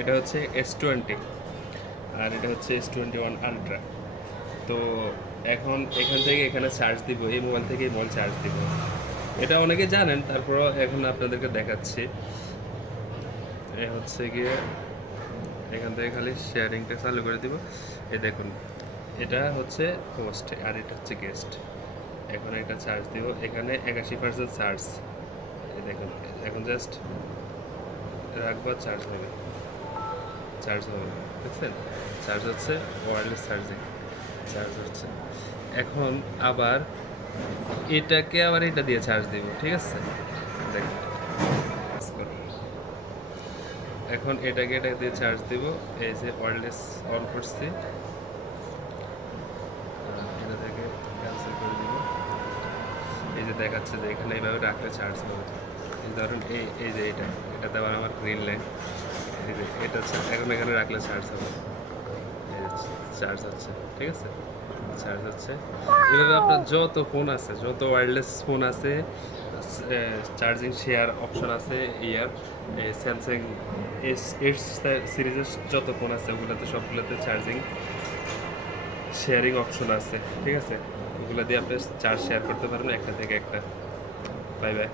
এটা হচ্ছে S20 আর এটা হচ্ছে S21 আলট্রা। তো এখন এখান থেকে এখানে চার্জ দিব, এই মোবাইল থেকে এই মোবাইল চার্জ দিব। এটা অনেকে জানেন, তারপরেও এখন আপনাদেরকে দেখাচ্ছি। এ হচ্ছে গিয়ে এখান থেকে খালি শেয়ারিংটা চালু করে দিব। এই দেখুন, এটা হচ্ছে হোস্ট আর এটা হচ্ছে গেস্ট। এখন এটা চার্জ দিব, এখানে 81% চার্জ। এই দেখুন, এখন জাস্ট রাখবো, চার্জ হবে, চার্জ হবে, দেখছেন? চার্জ হচ্ছে, ওয়্যারলেস চার্জিং চার্জ হচ্ছে। এখন আবার এটাকে আবার এটা দিয়ে চার্জ দিব, ঠিক আছে? দেখুন, এখন এটাকে এটা দিয়ে চার্জ দিব। এই যে ওয়্যারলেস অন করছি, এটা থেকে ক্যান্সেল করে দিব। এই যে দেখাচ্ছে যে এখানে এইভাবে রাখলে চার্জ হবে। এই ধরুন এই যে এটাতে আবার আমার গ্রিন লাইন, এই যে এটা এখন এখানে রাখলে চার্জ হবে। চার্জ হচ্ছে, ঠিক আছে? চার্জ হচ্ছে। এভাবে আপনার যত ফোন আছে, যত ওয়্যারলেস ফোন আছে, চার্জিং শেয়ার অপশন আছে, ইয়ার স্যামসাং এস সিরিজের যত ফোন আছে ওগুলোতে সবগুলোতে চার্জিং শেয়ারিং অপশন আছে, ঠিক আছে? ওগুলো দিয়ে আপনি চার্জ শেয়ার করতে পারবেন একটা থেকে একটা। Bye bye.